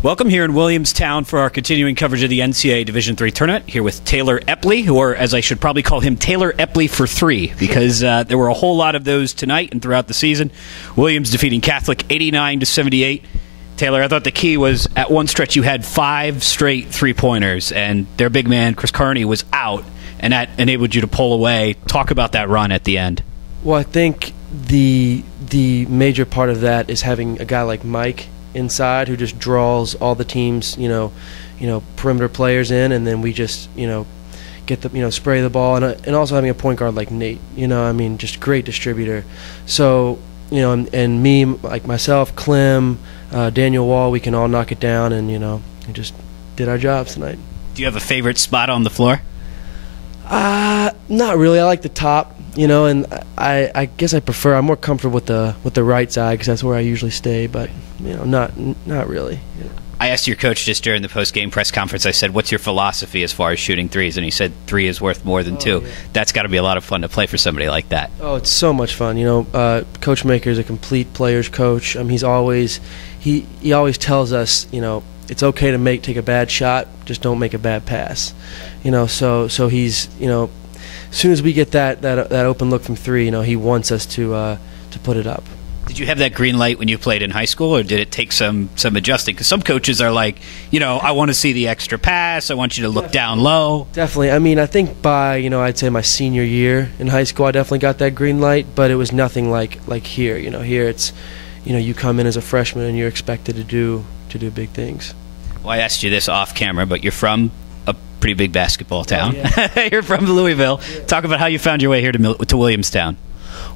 Welcome here in Williamstown for our continuing coverage of the NCAA Division III tournament. Here with Taylor Epley, or as I should probably call him, Taylor Epley for three, because there were a whole lot of those tonight and throughout the season. Williams defeating Catholic 89-78. Taylor, I thought the key was at one stretch you had 5 straight three-pointers, and their big man, Chris Carney, was out, and that enabled you to pull away. Talk about that run at the end. Well, I think the major part of that is having a guy like Mike inside who just draws all the teams, perimeter players in, and then we just, get the, spray the ball, and also having a point guard like Nate, just great distributor. So, and me, like myself, Clem, Daniel Wall, we can all knock it down, and, we just did our jobs tonight. Do you have a favorite spot on the floor? Not really. I like the top. And I guess I'm more comfortable with the right side because that's where I usually stay, but not really. I asked your coach just during the post-game press conference, I said, what's your philosophy as far as shooting threes? And he said 3 is worth more than 2. Yeah. That's got to be a lot of fun to play for somebody like that. Oh, it's so much fun. Coach Maker is a complete player's coach. He's always he always tells us, it's okay to take a bad shot, just don't make a bad pass. So he's, as soon as we get that open look from 3, he wants us to put it up. Did you have that green light when you played in high school, or did it take some adjusting? Because some coaches are like, I want to see the extra pass. I want you to look down low. Definitely. I think by, I'd say my senior year in high school, I definitely got that green light, but it was nothing like here. Here it's, you come in as a freshman and you're expected to do big things. Well, I asked you this off camera, but you're from a pretty big basketball town. Oh, yeah. You're from Louisville. Yeah. Talk about how you found your way here to Williamstown.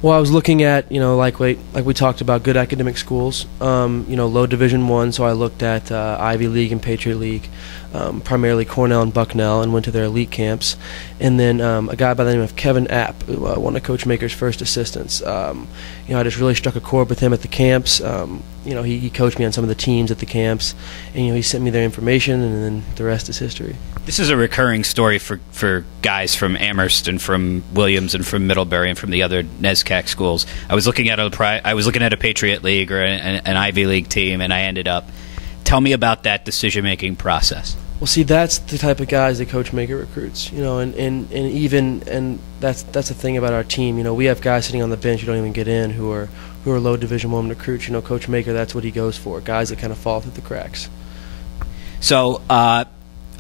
Well, I was looking at, like we talked about, good academic schools, low Division I, so I looked at Ivy League and Patriot League, primarily Cornell and Bucknell, and went to their elite camps. And then a guy by the name of Kevin App, one of Coach Maker's first assistants. I just really struck a chord with him at the camps. He coached me on some of the teams at the camps, and he sent me their information, and then the rest is history. This is a recurring story for guys from Amherst and from Williams and from Middlebury and from the other NESCAC schools. I was looking at a Patriot League or an Ivy League team, and I ended up. Tell me about that decision-making process. Well, see, that's the type of guys that Coach Maker recruits, and that's the thing about our team. We have guys sitting on the bench who don't even get in who are low Division I recruits. Coach Maker, that's what he goes for, guys that kind of fall through the cracks. So I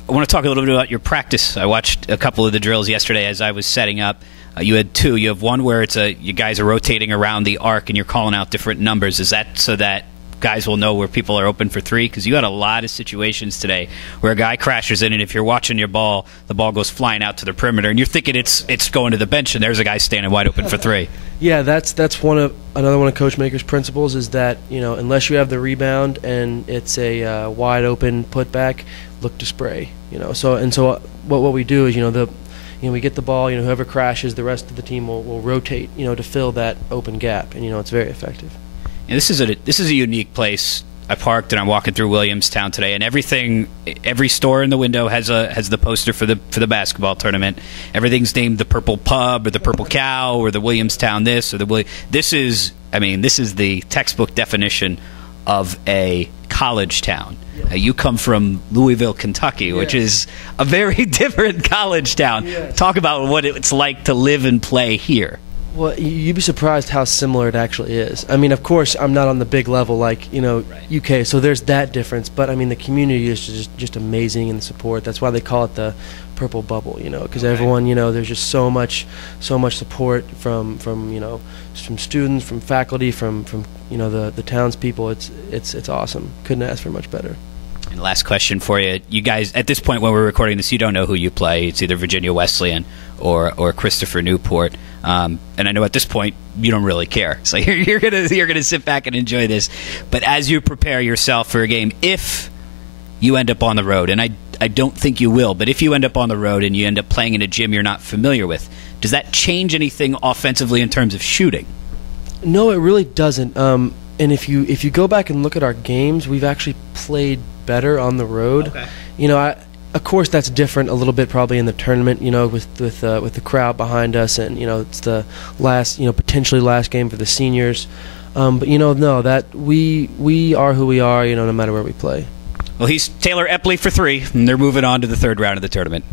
want to talk a little bit about your practice. I watched a couple of the drills yesterday as I was setting up. You had 2. You have one where you guys are rotating around the arc and you're calling out different numbers. Is that so that guys will know where people are open for 3? Because you had a lot of situations today where a guy crashes in, and if you're watching your ball, the ball goes flying out to the perimeter, and you're thinking it's going to the bench, and there's a guy standing wide open for 3. Yeah, that's another one of Coach Maker's principles is that unless you have the rebound and it's a wide open putback, look to spray. So what we do is we get the ball, whoever crashes, the rest of the team will rotate to fill that open gap, and it's very effective. And this is a unique place. I parked and I'm walking through Williamstown today, and every store in the window has the poster for the basketball tournament. Everything's named the Purple Pub or the Purple Cow or the Williamstown this or the this is the textbook definition of a college town. Yeah. You come from Louisville, Kentucky, which is a very different college town. Yes. Talk about what it's like to live and play here. Well, you'd be surprised how similar it actually is. Of course, I'm not on the big level like, right. UK, so there's that difference. But, the community is just amazing in the support. That's why they call it the Purple Bubble, because everyone, there's just so much support from students, from faculty, from the townspeople. It's awesome. Couldn't ask for much better. And last question for you. You guys, at this point when we're recording this, you don't know who you play. It's either Virginia Wesleyan or Christopher Newport. And I know at this point you don't really care. So you're gonna sit back and enjoy this. But as you prepare yourself for a game, if you end up on the road, and I don't think you will, but if you end up on the road and you end up playing in a gym you're not familiar with, does that change anything offensively in terms of shooting? No, it really doesn't. And if you go back and look at our games, we've actually played better on the road. Okay. Of course, that's different a little bit probably in the tournament, with the crowd behind us, and it's the last, potentially last game for the seniors. But no, that we are who we are, no matter where we play. Well, he's Taylor Epley for 3, and they're moving on to the third round of the tournament.